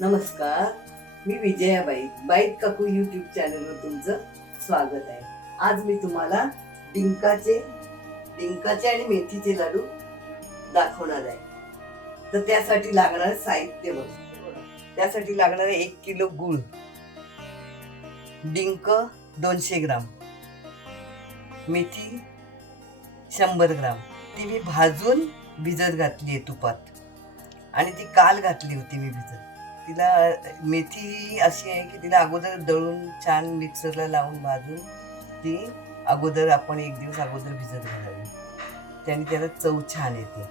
नमस्कार, मी विजयाबाई बाईट काकू यूट्यूब चॅनलवर तुमचं स्वागत आहे. आज मी तुम्हाला डिंकाचे आणि मेथीचे लाडू दाखवणार आहे. तर त्यासाठी लागणारे साहित्य बघ. त्यासाठी लागणारे 1 किलो गूळ, डिंक 200 ग्राम, मेथी 100 ग्राम. ती मी भाजून भिजत घातली आहे तुपात आणि ती काल घातली होती मी भिजत. तिला मेथी अशी आहे की तिला अगोदर दळून छान मिक्सरला लावून भाजून ती अगोदर आपण 1 दिवस अगोदर भिजत घालावी, त्याने त्याला चव छान येते.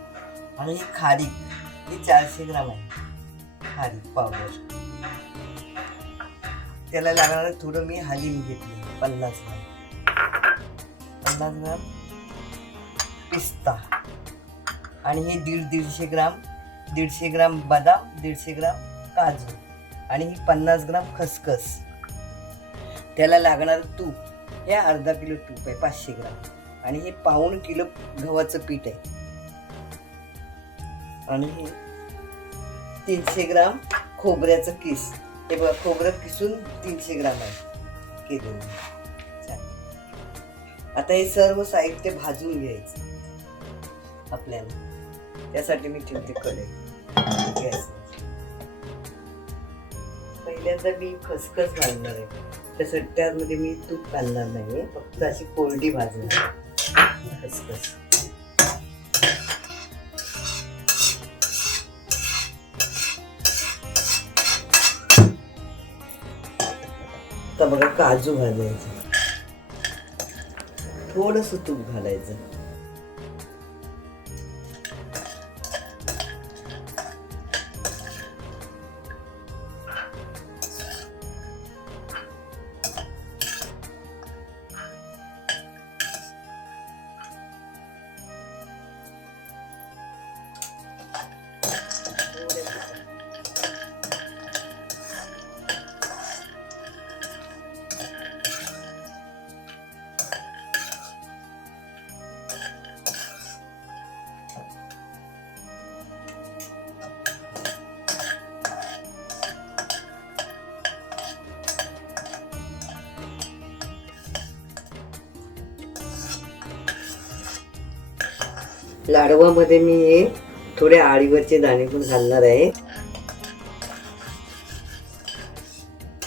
आणि ही खारीक ही 400 ग्राम आहे, खारीक पावडर. त्याला लागणार थोडं मी हलीम घेतली 50 ग्राम पिस्ता आणि हे 150 ग्राम बदाम, 150 ग्राम काजू आणि ही 50 ग्राम खसखस. त्याला लागणार तूप हे अर्धा किलो तूप आहे, 500 ग्राम. आणि हे पाऊण किलो गव्हाचं पीठ आहे. आणि हे 300 ग्राम खोबऱ्याचं किस. हे बघा, खोबरं किसून 300 ग्राम आहे केलेलं. आता हे सर्व साहित्य भाजून घ्यायचं आपल्याला. त्यासाठी मी ठेवते कढई गॅस. पहिल्यांदा मी खसखस घालणार आहे. त्यासाठी त्यामध्ये मी तूप घालणार नाही, फक्त अशी कोरडी भाजणार खसखस. आता बघा, काजू भाजायचं, थोडंसं तूप घालायचं. लाडवामध्ये मी हे थोडे आळीवरचे दाणे पण घालणार आहे.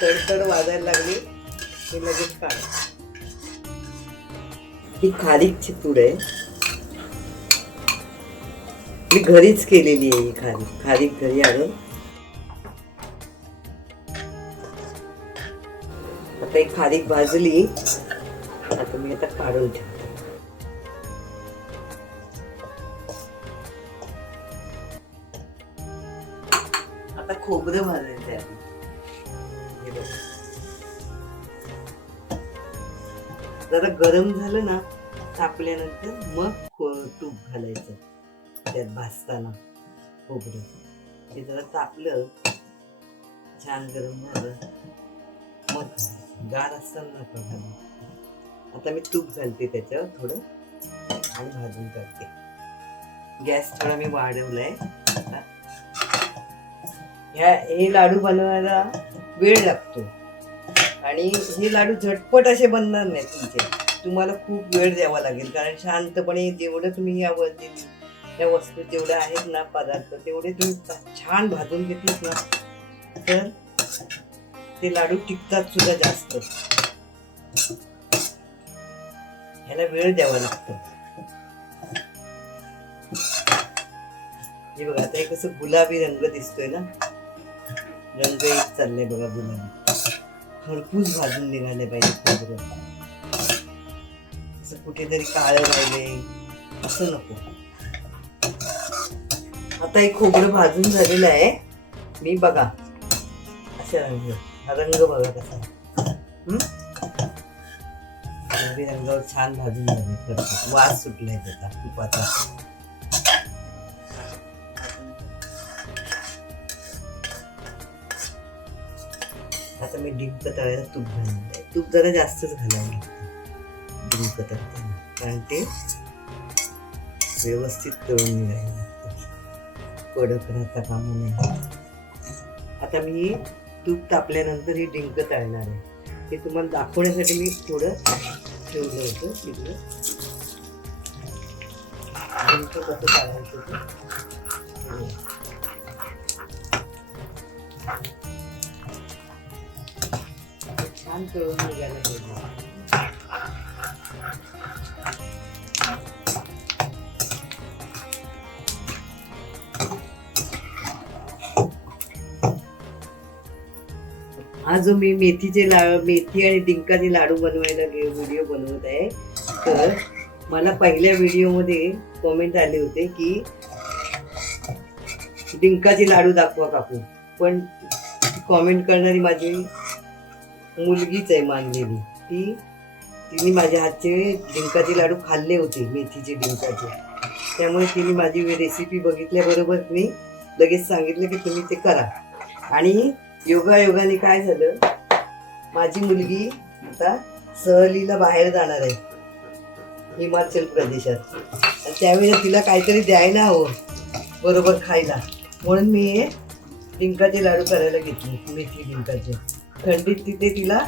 तडतड वाजायला लागली की लगेच काढ. ही खारीकची पूड आहे, मी घरीच केलेली आहे. ही खारीक घरी आणून. आता ही खारीक भाजली, आता मी आता काढून ठेवते. आता खोबरं भाजायचं आहे. जरा गरम झालं ना तापल्यानंतर मग तूप घालायचं त्यात भाजताना. खोबरं हे जरा तापलं, छान गरम झालं, मग गार असताना घालू. आता मी तूप घालते त्याच्यावर थोडं आणि भाजून काढते. गॅस थोडा मी वाढवलाय. हे लाडू बनवायला वेळ लागतो आणि हे लाडू झटपट असे बनणार नाही तुमचे. तुम्हाला खूप वेळ द्यावा लागेल, कारण शांतपणे जेवढं तुम्ही या वस्तू जेवढ्या आहेत ना, पदार्थ तेवढे तुम्ही छान भाजून घेतलेत ना, तर ते लाडू टिकतात सुद्धा जास्त. ह्याला वेळ द्यावा लागतो. हे बघा, आता हे कसं गुलाबी रंग दिसतोय ना, रंग एक चाललंय बघा गुलाबी. खरपूस भाजून निघाले पाहिजे खोबरं. असं कुठेतरी काळं राहिले असं नको. आता हे खोबरं भाजून झालेलं आहे. मी बघा अशा हा रंग बघा कसा, रंगावर छान भाजून झाले. वास सुटलाय त्याचा तुपाचा. आता मी डिंक तळायला तूप घालणार आहे. तूप जरा जास्तच घालावं लागतं डिंक तळताना, कारण ते व्यवस्थित तळून निघायला लागतं, कडक राहता कामा नये. आता आता मी तूप तापल्यानंतर ही डिंक तळणार आहे. हे तुम्हाला दाखवण्यासाठी मी थोडं ठेवलं होतं तिकडं. डिंक कसं तळायचं ते छान तळून निघायला पाहिजे. हा जो मी मेथी आणि डिंकाचे लाडू बनवायला व्हिडिओ बनवत आहे, तर मला पहिल्या व्हिडिओमध्ये कमेंट आले होते की डिंकाचे लाडू दाखवा काकू. पण कमेंट करणारी माझी मुलगीच आहे मानलेली. तिने माझ्या हातचे डिंकाचे लाडू खाल्ले होते, मेथीचे डिंकाचे. त्यामुळे तिने माझी रेसिपी बघितल्याबरोबर मी लगेच सांगितलं की तुम्ही ते करा. आणि योगायोगाने काय झालं, माझी मुलगी आता सहलीला बाहेर जाणार आहे हिमाचल प्रदेशात. त्यावेळेला तिला काहीतरी द्यायला हवं बरोबर खायला, म्हणून मी हे डिंकाचे लाडू करायला घेतले. मेथी डिंकाचे थंडीत तिथे तिला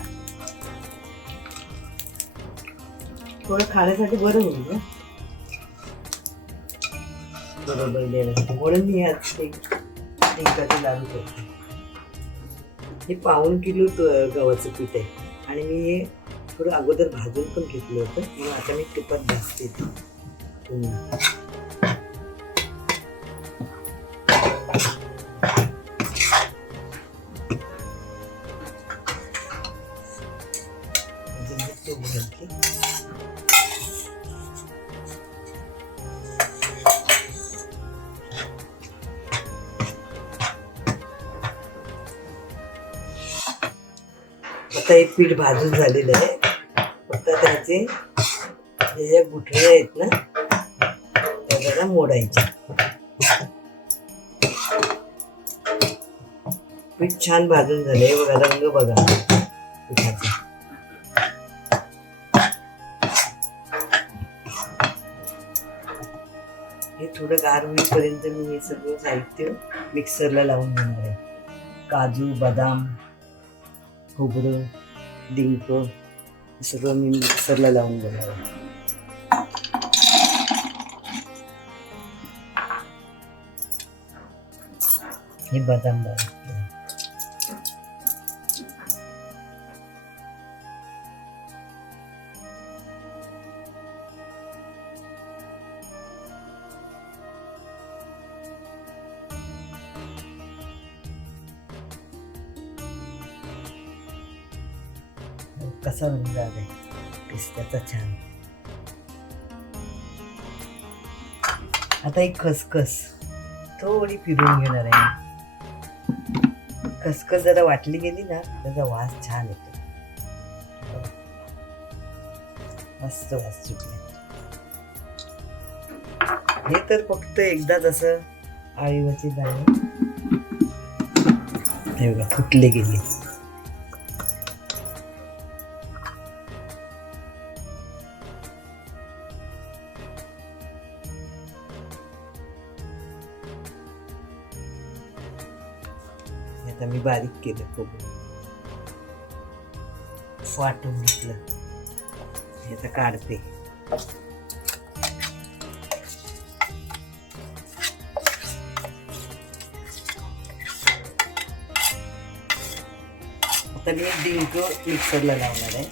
थोडं खाण्यासाठी बरं होईल ना, बरोबर द्यायला, म्हणून मी आज ते डिंकाचे लाडू करते. हे 1.5 किलो गव्हाचं पीठ आहे आणि मी हे थोडं अगोदर भाजून पण घेतलं होतं. मग आता मी तुपात भाजते ते. तूप घातले. आता हे पीठ भाजून झालेलं आहे. फक्त त्याचे जे ज्या गुठळ्या आहेत ना त्या जरा मोडायच्या. पीठ छान भाजून झालंय बघा, रंग बघा पिठाचा. हे थोडं गार होईपर्यंत मी हे सगळं साहित्य मिक्सरला लावून घेणार आहे. काजू, बदाम, खोबरं, डिंक हे सगळं मी मिक्सरला लावून घेणार आहे. हे बदाम बारीक कसा रंग आलाय पिस्त्याचा छान. आता एक खसखस थोडी फिरवून घेणार आहे. खसखस जरा वाटली गेली ना त्याचा वास छान येतो, मस्त वास सुटला. हे तर फक्त एकदाच असं आळीवाचे दाणे हे बघा फुटले गेले. आता मी बारीक केलं खोबरं, वाटून घेतलं. हे आता काढते. आता मी डिंक मिक्सरला लावणार आहे.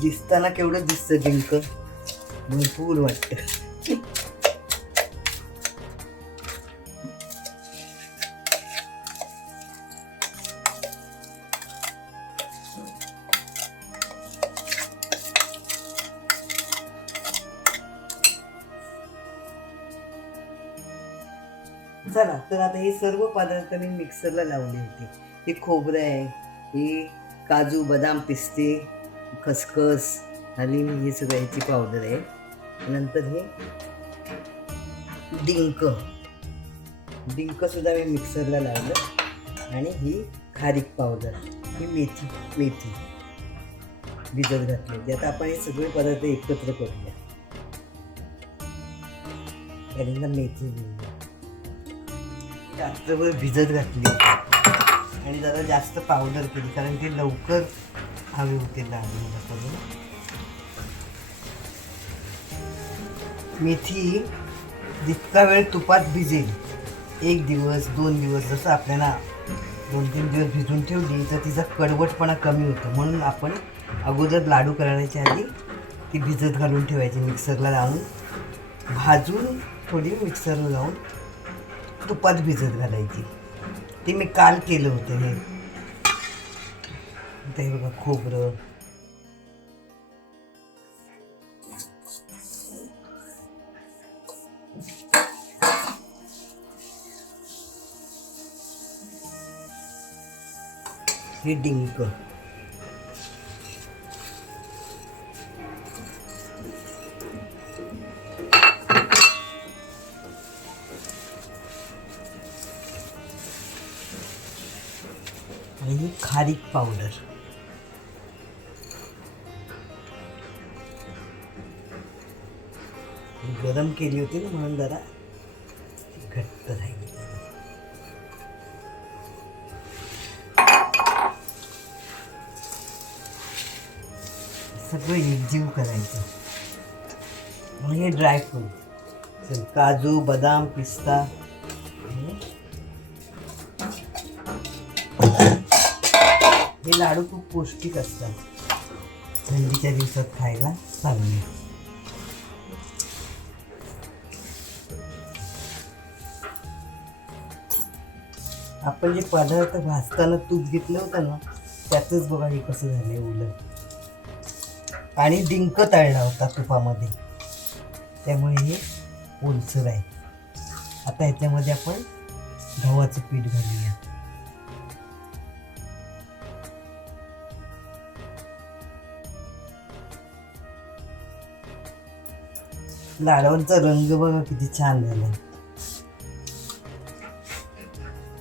दिसताना केवढं दिसतं डिंक, भरपूर वाटत. चला तर आता हे सर्व पदार्थ मी मिक्सरला लावले होते. हे खोबरं आहे, हे काजू, बदाम, पिस्ते, खसखस, हलीम, हे सगळं ह्याची पावडर आहे. नंतर हे डिंक सुद्धा मी मिक्सरला लावलं. आणि ही खारीक पावडर, ही मेथी भिजत घातले. आता आपण हे सगळे पदार्थ एकत्र करूया. पहिल्यांदा मेथी घेऊया. रात्रभर भिजत घातली आणि जरा जास्त पावडर केली कारण ते लवकर हवे होते लाडू करून. मेथी जितका वेळ तुपात भिजेल, 1 दिवस 2 दिवस, जसं आपल्याला 2-3 दिवस भिजून ठेवली तर तिचा कडवटपणा कमी होतो. म्हणून आपण अगोदर लाडू करण्याच्या आधी ती भिजत घालून ठेवायची, मिक्सरला लावून भाजून थोडी मिक्सरला लावून तुपात भिजत घालायची. ते मी काल केलं होतं. हे बघा खोबरं, हे डिंक, आणि ही खारीक पावडर. गरम केली होती ना म्हणून जरा घट्ट राहिली. सगळं एकजीव करायचं. आणि हे ड्रायफ्रूट, काजू, बदाम, पिस्ता, हे लाडू खूप पौष्टिक असतात. थंडीच्या दिवसात खायला चांगले. आपण जे पदार्थ भाजताना तूप घेतलं होतं ना, त्यातच बघा हे कसं झालंय उलट. आणि डिंक तळला होता तुपामध्ये, त्यामुळे हे ओलसर आहे. आता ह्याच्यामध्ये आपण गव्हाचं पीठ घालूया. लाडवांचा रंग बघा किती छान झाला.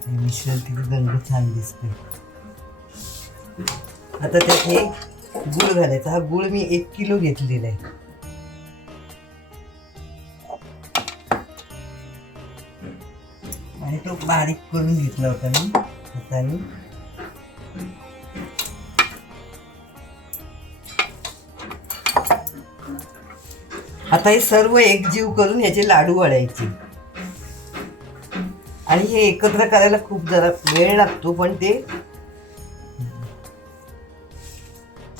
मिश्रण किती रंग छान दिसते. आता त्यात हे गुळ घालायचा. हा गुळ मी 1 किलो घेतलेला आहे. आणि तो बारीक करून घेतला होता मी हाताने. आता हे सर्व एकजीव करून याचे लाडू वळायचे. आणि हे एकत्र करायला खूप जरा वेळ लागतो, पण ते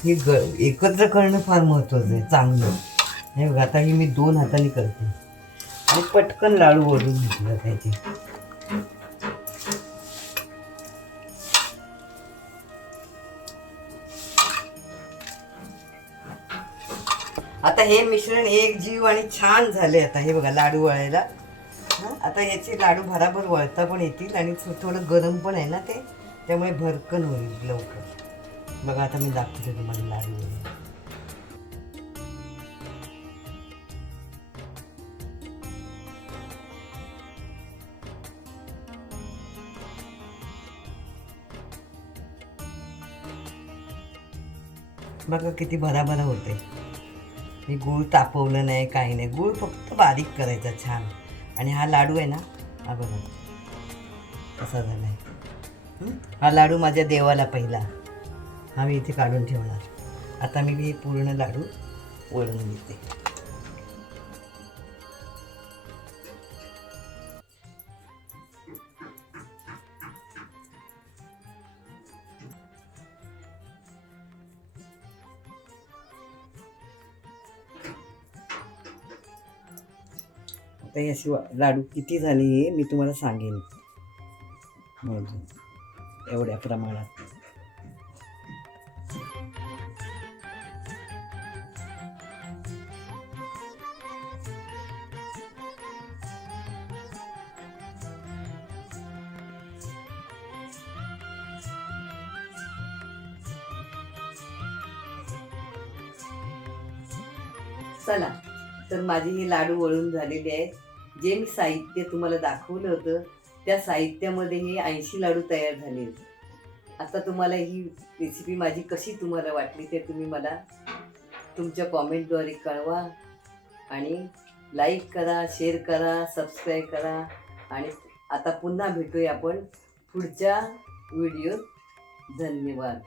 हे एकत्र करणं फार महत्वाचं आहे, चांगलं. हे बघा आता हे मी 2 हाताने करते आणि पटकन लाडू वळून घेतला त्याचे. आता हे मिश्रण एकजीव आणि छान झाले. आता हे बघा लाडू वळायला. आता याचे लाडू भराभर वळता पण येतील आणि थोडं गरम पण आहे ना ते, त्यामुळे भरकन होईल लवकर. बघा आता मी दाखवते तुम्हाला लाडू वळून. बघा किती भराभरा होते. मी गूळ तापवलं नाही, काही नाही. गूळ फक्त बारीक करायचा छान. आणि हा लाडू आहे ना, हा बघा कसा झाला आहे. हा लाडू माझ्या देवाला पहिला, हा मी इथे काढून ठेवणार. आता मी हे पूर्ण लाडू वळून घेते. आता हे अशी लाडू किती झाले हे मी तुम्हाला सांगेन. एवढ्या प्रमाणात. चला, तर माझे हे लाडू वळून झालेले आहेत. जे मी साहित्य तुम्हाला दाखवलं होतं त्या साहित्यामध्ये हे 80 लाडू तयार झाले. आता तुम्हाला ही रेसिपी माझी कशी तुम्हाला वाटली ते तुम्ही मला तुमच्या कॉमेंटद्वारे कळवा आणि लाईक करा, शेअर करा, सबस्क्राईब करा. आणि आता पुन्हा भेटूया आपण पुढच्या व्हिडिओत. धन्यवाद.